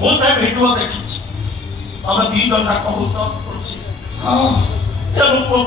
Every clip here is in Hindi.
मुझे भिडियो देखी तब दी जन बहुत से लोक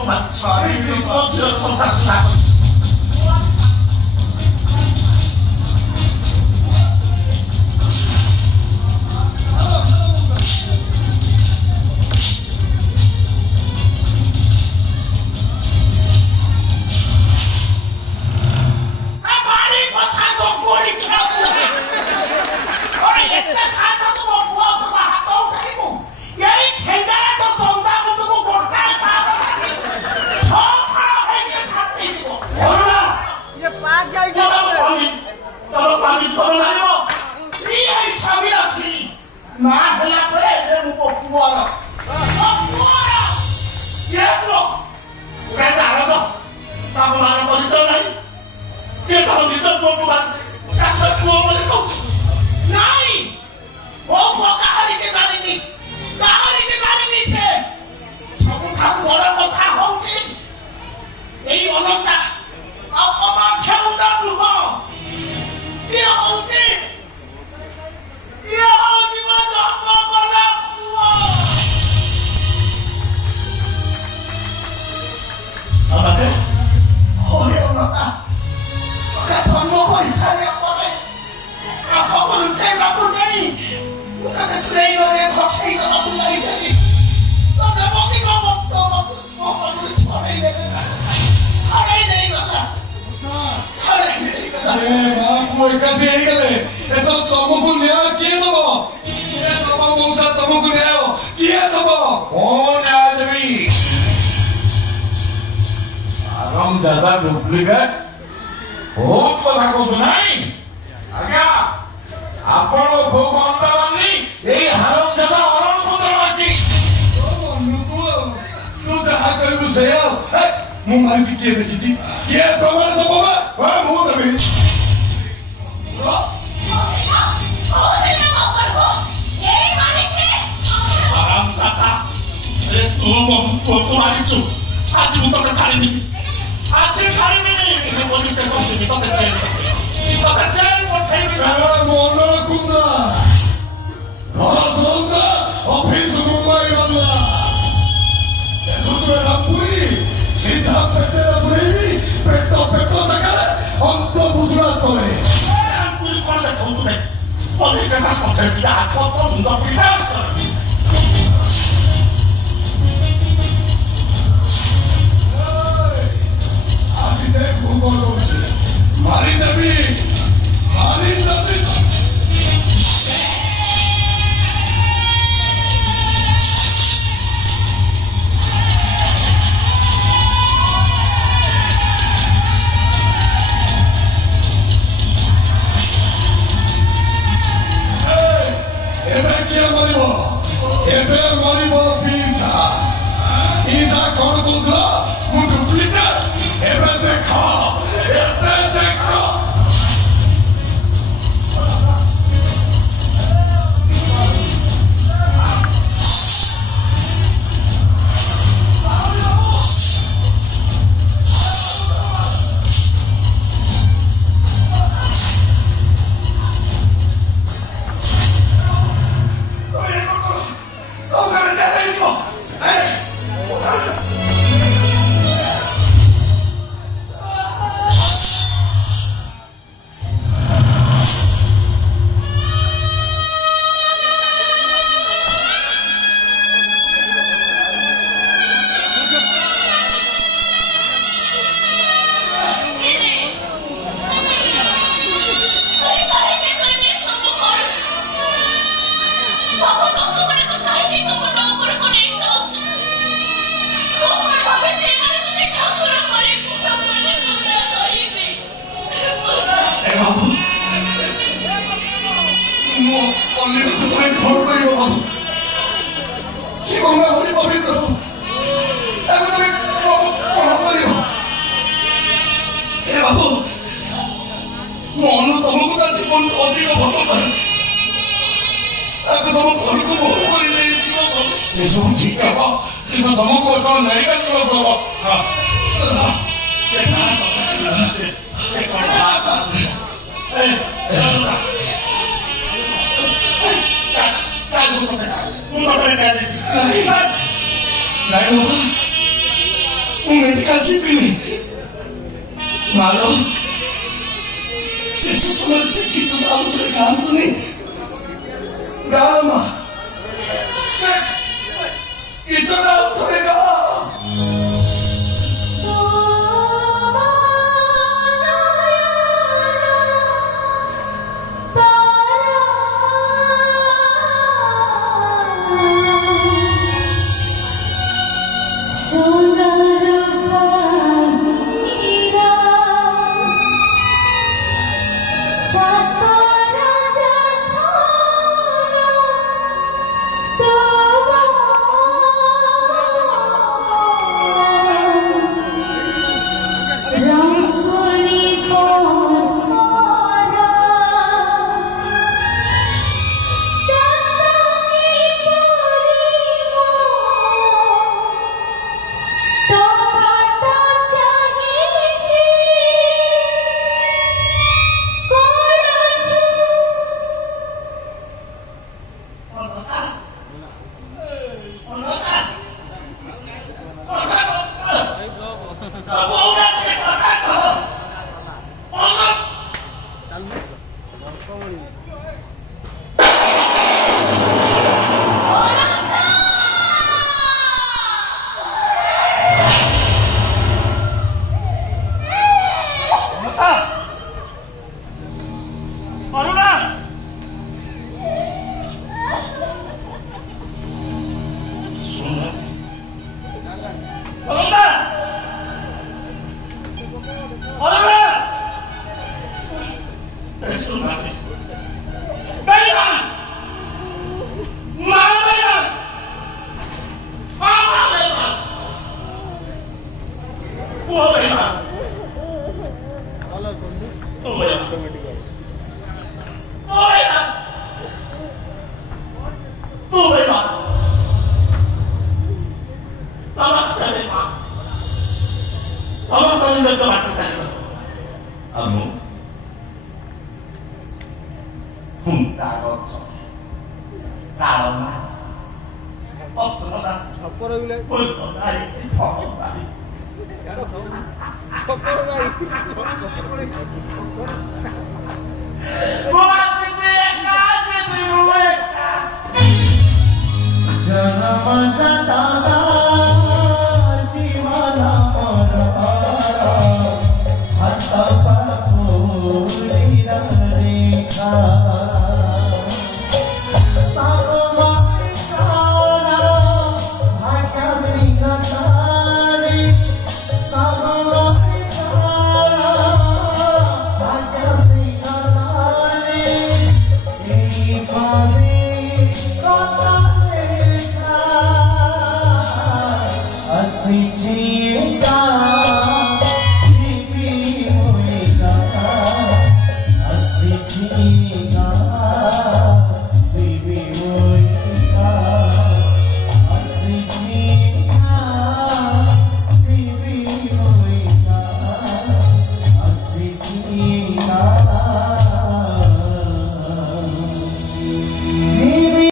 डुप्लिकेट बहुत कथा कहूँ नाई आज्ञा आपण भोग अंतरानी यही हरम जगह अरण पुत्र माची तू जहाँ कहू से मु मानसी किए देखी किए प्रमाण दबो बा मु देबी आराम दाता अरे तू को मारिछु आज मु तो छाड़ी आते खाली में नहीं बोली तो तुम तो चैन उठाई में मोनो कुंदा घर चलता ऑफिस मुंबई वाला ये दूसरे रामपुरी सीधा पेटे रामपुरी पेटो जगह अंत बुझना तो है रामपुरी कौन है तुम्हें पुलिस के साथ पकड़ दिया आंखों को मुंडा पिसास मारी दबी कौन कहूला मु डुप्लिकेट एवं देखा मनु तुमको ता जीवन अधिक भल पाए तुम घर को बहु कर सब ठीक है कि तुमको एक मेडिकल चल पड़ा medical sipil malu sesuatu segitu kamu tergantung nih drama itu dalam mereka Sweet